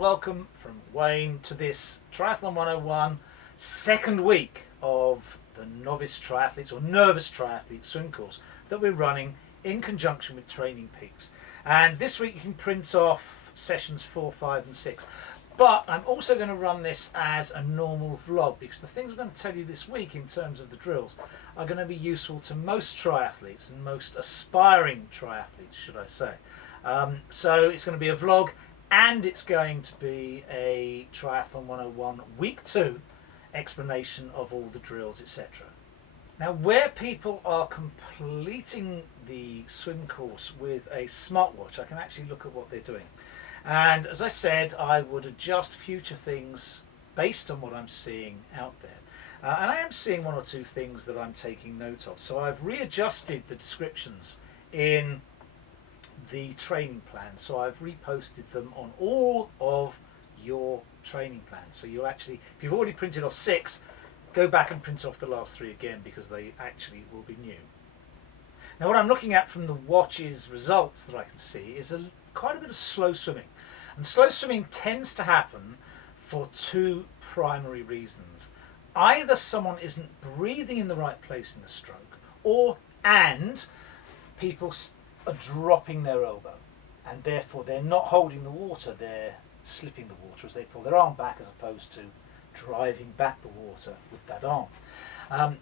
welcome from Wayne to this Triathlon 101 second week of the novice triathletes or nervous triathlete swim course that we're running in conjunction with Training Peaks. And this week you can print off sessions 4, 5 and 6. But I'm also going to run this as a normal vlog because the things I'm going to tell you this week in terms of the drills are going to be useful to most triathletes and most aspiring triathletes, should I say. So it's going to be a vlog and it's going to be a Triathlon 101 Week 2 explanation of all the drills, etc. Now, where people are completing the swim course with a smartwatch, I can actually look at what they're doing. And as I said, I would adjust future things based on what I'm seeing out there. And I am seeing one or two things that I'm taking note of. So I've readjusted the descriptions in the training plan. So I've reposted them on all of your training plans. So you'll actually, if you've already printed off 6, go back and print off the last 3 again because they actually will be new. Now what I'm looking at from the watch's results that I can see is quite a bit of slow swimming. And slow swimming tends to happen for 2 primary reasons. Either someone isn't breathing in the right place in the stroke, and people are dropping their elbow and therefore they're not holding the water, they're slipping the water as they pull their arm back as opposed to driving back the water with that arm.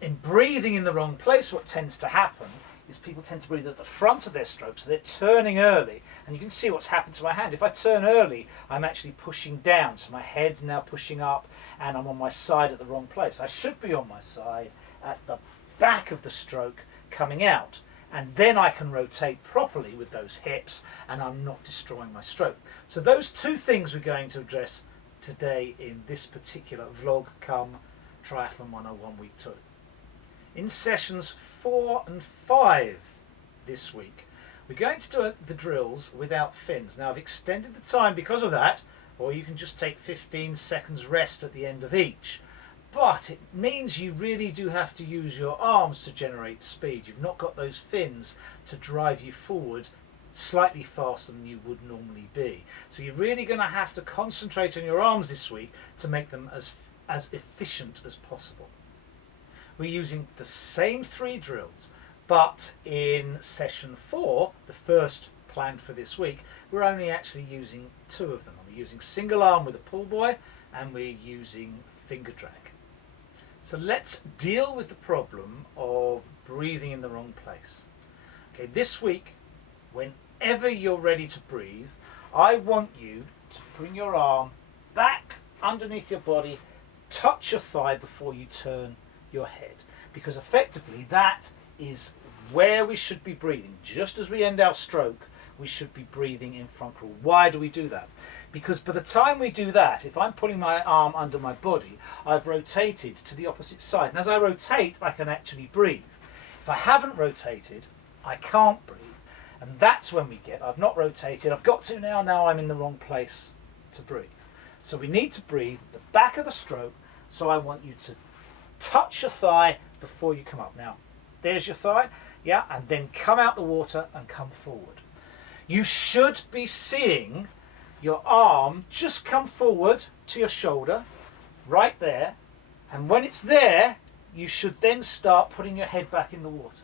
In breathing in the wrong place, what tends to happen is people tend to breathe at the front of their stroke, so they're turning early, and you can see what's happened to my hand. If I turn early, I'm actually pushing down, so my head's now pushing up and I'm on my side at the wrong place. I should be on my side at the back of the stroke coming out, and then I can rotate properly with those hips and I'm not destroying my stroke. So those 2 things we're going to address today in this particular vlog come Triathlon 101 Week 2. In sessions 4 and 5 this week, we're going to do the drills without fins. Now I've extended the time because of that, or you can just take 15 seconds rest at the end of each. But it means you really do have to use your arms to generate speed. You've not got those fins to drive you forward slightly faster than you would normally be. So you're really going to have to concentrate on your arms this week to make them as efficient as possible. We're using the same 3 drills, but in session 4, the first planned for this week, we're only actually using 2 of them. We're using single arm with a pull buoy and we're using finger drag. So let's deal with the problem of breathing in the wrong place. Okay, this week, whenever you're ready to breathe, I want you to bring your arm back underneath your body, touch your thigh before you turn your head, because effectively that is where we should be breathing. Just as we end our stroke, we should be breathing in front crawl. Why do we do that? Because by the time we do that, if I'm putting my arm under my body, I've rotated to the opposite side. And as I rotate, I can actually breathe. If I haven't rotated, I can't breathe. And that's when we get, I've not rotated, I've got to now I'm in the wrong place to breathe. So we need to breathe the back of the stroke, so I want you to touch your thigh before you come up. Now, there's your thigh, yeah, and then come out the water and come forward. You should be seeing your arm just come forward to your shoulder, right there, and when it's there, you should then start putting your head back in the water.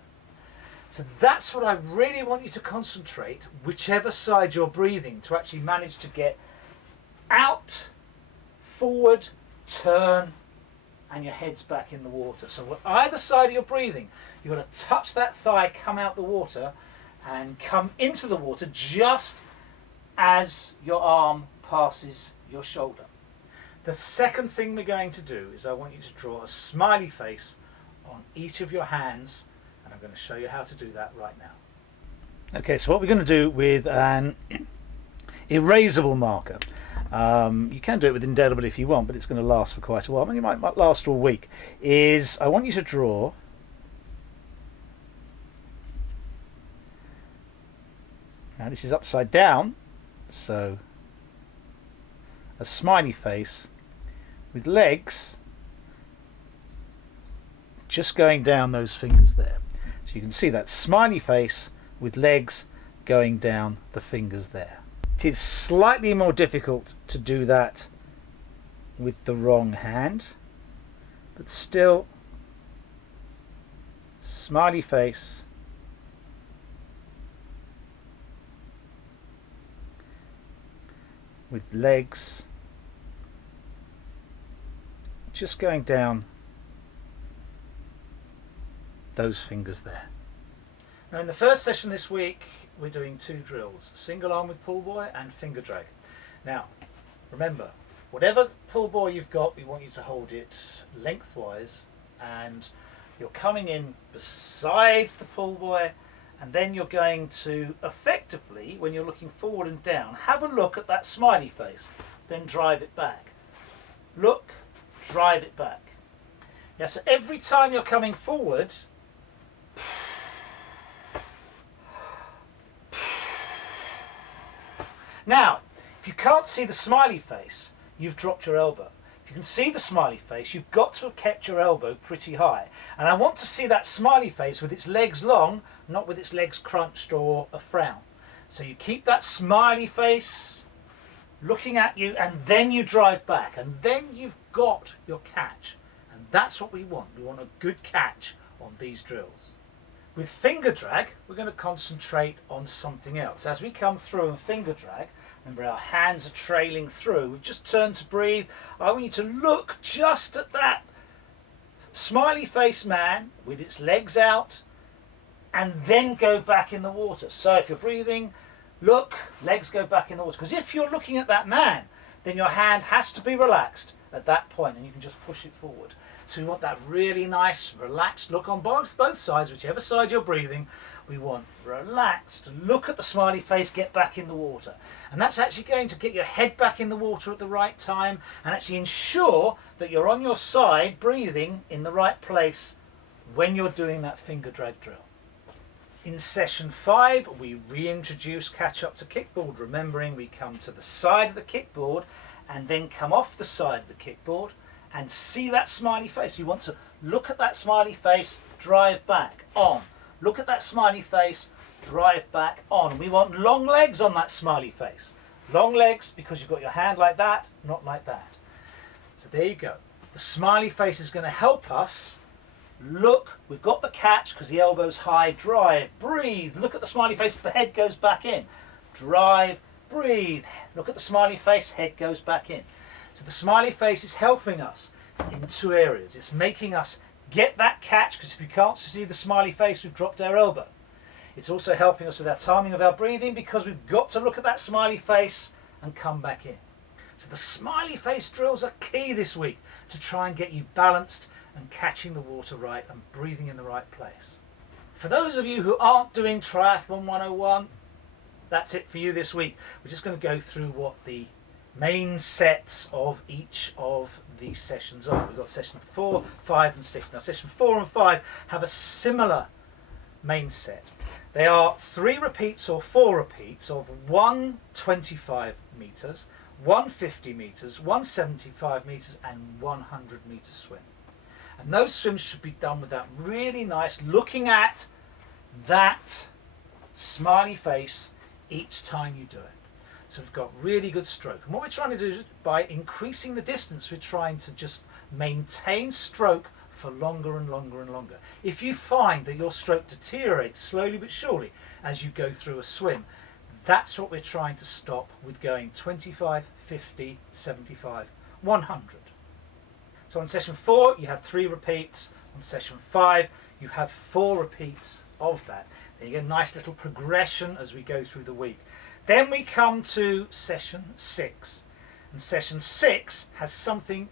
So that's what I really want you to concentrate, whichever side you're breathing, to actually manage to get out, forward, turn, and your head's back in the water. So on either side of your breathing, you've got to touch that thigh, come out the water, and come into the water just as your arm passes your shoulder. The second thing we're going to do is I want you to draw a smiley face on each of your hands, and I'm going to show you how to do that right now. Okay, so what we're going to do with an erasable marker, you can do it with indelible if you want, but it's going to last for quite a while, and it might last all week, is I want you to draw now this is upside down, so a smiley face with legs just going down those fingers there. So you can see that smiley face with legs going down the fingers there. It is slightly more difficult to do that with the wrong hand, but still, smiley face, with legs just going down those fingers there. Now in the first session this week we're doing 2 drills, single arm with pull buoy and finger drag. Now remember, whatever pull buoy you've got, we want you to hold it lengthwise, and you're coming in beside the pull buoy, and then you're going to effectively, when you're looking forward and down, have a look at that smiley face, then drive it back. Look, drive it back. Yeah, so every time you're coming forward, now, if you can't see the smiley face, you've dropped your elbow. If you can see the smiley face, you've got to have kept your elbow pretty high. And I want to see that smiley face with its legs long, not with its legs crunched or a frown. So you keep that smiley face looking at you, and then you drive back, and then you've got your catch. And that's what we want. We want a good catch on these drills. With finger drag, we're going to concentrate on something else. As we come through and finger drag, remember our hands are trailing through, we've just turned to breathe. I want you to look just at that smiley face man with its legs out, and then go back in the water. So if you're breathing, look, legs go back in the water. Because if you're looking at that man, then your hand has to be relaxed at that point, and you can just push it forward. So we want that really nice, relaxed look on both sides, whichever side you're breathing. We want relaxed, look at the smiley face, get back in the water. And that's actually going to get your head back in the water at the right time, and actually ensure that you're on your side, breathing in the right place when you're doing that finger drag drill. In session 5, we reintroduce catch up to kickboard, remembering we come to the side of the kickboard and then come off the side of the kickboard and see that smiley face. You want to look at that smiley face, drive back, on. Look at that smiley face, drive back, on. We want long legs on that smiley face. Long legs because you've got your hand like that, not like that. So there you go. The smiley face is going to help us look. We've got the catch because the elbow's high, drive, breathe. Look at the smiley face, the head goes back in. Drive, breathe. Look at the smiley face, head goes back in. So the smiley face is helping us in 2 areas. It's making us get that catch, because if you can't see the smiley face, we've dropped our elbow. It's also helping us with our timing of our breathing, because we've got to look at that smiley face and come back in. So the smiley face drills are key this week to try and get you balanced and catching the water right and breathing in the right place. For those of you who aren't doing Triathlon 101, that's it for you this week. We're just going to go through what the main sets of each of these sessions are. We've got session 4, 5 and 6. Now session 4 and 5 have a similar main set. They are 3 repeats or 4 repeats of 1 25 metres, 1 50 metres, 1 75 metres and 100 metre swim. And those swims should be done with that really nice, looking at that smiley face each time you do it. So we've got really good stroke. And what we're trying to do is, by increasing the distance, we're trying to just maintain stroke for longer and longer and longer. If you find that your stroke deteriorates slowly but surely as you go through a swim, that's what we're trying to stop with going 25, 50, 75, 100. So on session 4 you have 3 repeats, on session 5 you have 4 repeats of that. There you get a nice little progression as we go through the week. Then we come to session 6, and session 6 has something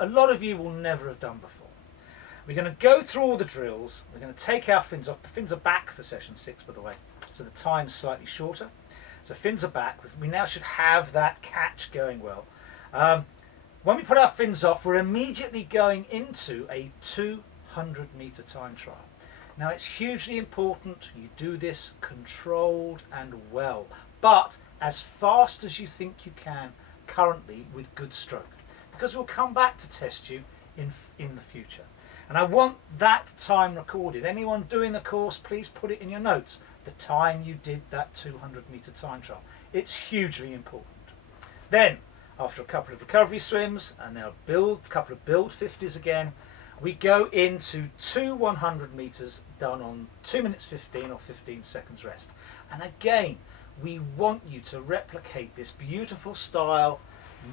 a lot of you will never have done before. We're going to go through all the drills, we're going to take our fins off. The fins are back for session 6, by the way, so the time's slightly shorter. So fins are back, we now should have that catch going well. When we put our fins off, we're immediately going into a 200 metre time trial. Now it's hugely important you do this controlled and well, but as fast as you think you can currently with good stroke, because we'll come back to test you in the future. And I want that time recorded. Anyone doing the course, please put it in your notes, the time you did that 200-meter time trial. It's hugely important. Then, after a couple of recovery swims and a couple of build 50s again, we go into 2 100 meters done on 2 minutes 15 or 15 seconds rest. And again, we want you to replicate this beautiful style,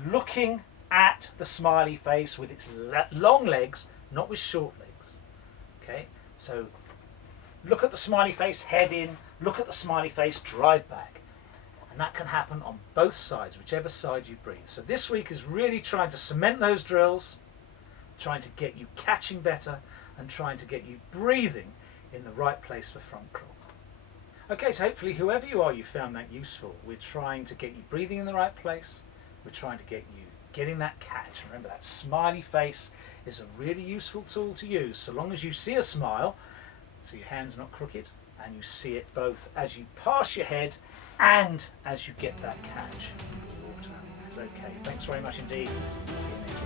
looking at the smiley face with its long legs, not with short legs. Okay, so look at the smiley face, head in, look at the smiley face, drive back. And that can happen on both sides, whichever side you breathe. So this week is really trying to cement those drills, trying to get you catching better, and trying to get you breathing in the right place for front crawl. Okay, so hopefully whoever you are, you found that useful. We're trying to get you breathing in the right place. We're trying to get you getting that catch. Remember, that smiley face is a really useful tool to use, so long as you see a smile, so your hand's not crooked, and you see it both as you pass your head and as you get that catch in the water. Okay, thanks very much indeed. See you next time.